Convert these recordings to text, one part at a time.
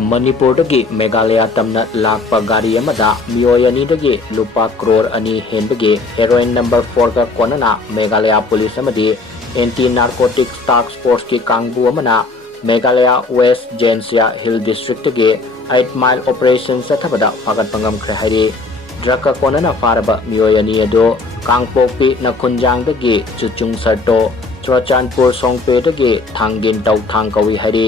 Manipurdagi Meghalaya tamna lakpa gari amada miyoy anidagi lupa crore ani henbagi heroin number 4 ka konana Meghalaya police amadi anti-narcotics task force ki kangbu amana Meghalaya West Jensia Hill District ge 8 mile operation sa thabada Fagatkhre hari drug ka konana faraba miyoy ani ado kangpokpi na khunjang dagi chuchung sarto Churachandpur Songpe dagi thangin taw thang kawi hari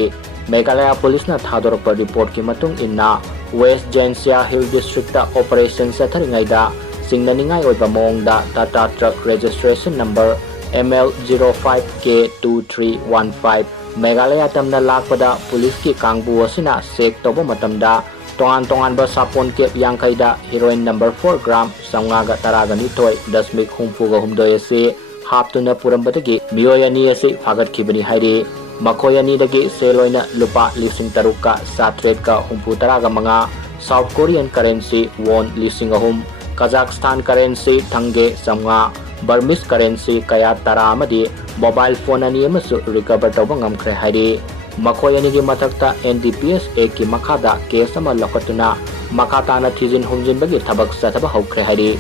Meghalaya Police na thadorpa report ki matung inna West Jensia Hill District ta operation sa tharingai da singnaningai oiba mong da Tata truck registration number ML05K2315 Meghalaya tamna lakpada police ki kangbu asina sek tobo matamda tongan ba sapon ke yangkai da heroin number 4 gram samnga ga taraga ni toy dasmik humpuga humdoy ase haptuna purambadagi miyoy ani ase Fagatkhre hairi makoy ani dagi seloina lupa lising taruka satret ka humpu taraga mga South Korean currency won lising ahum Kazakhstan currency thangge samnga Burmese currency kaya tara amadi mobile phone ani amasu recover tawba ngamkhre hairi makoy ani gi mathakta NDPS ki makhada case ama lokatuna makata na thijin humjin bagi thabak sa thaba hokre hairi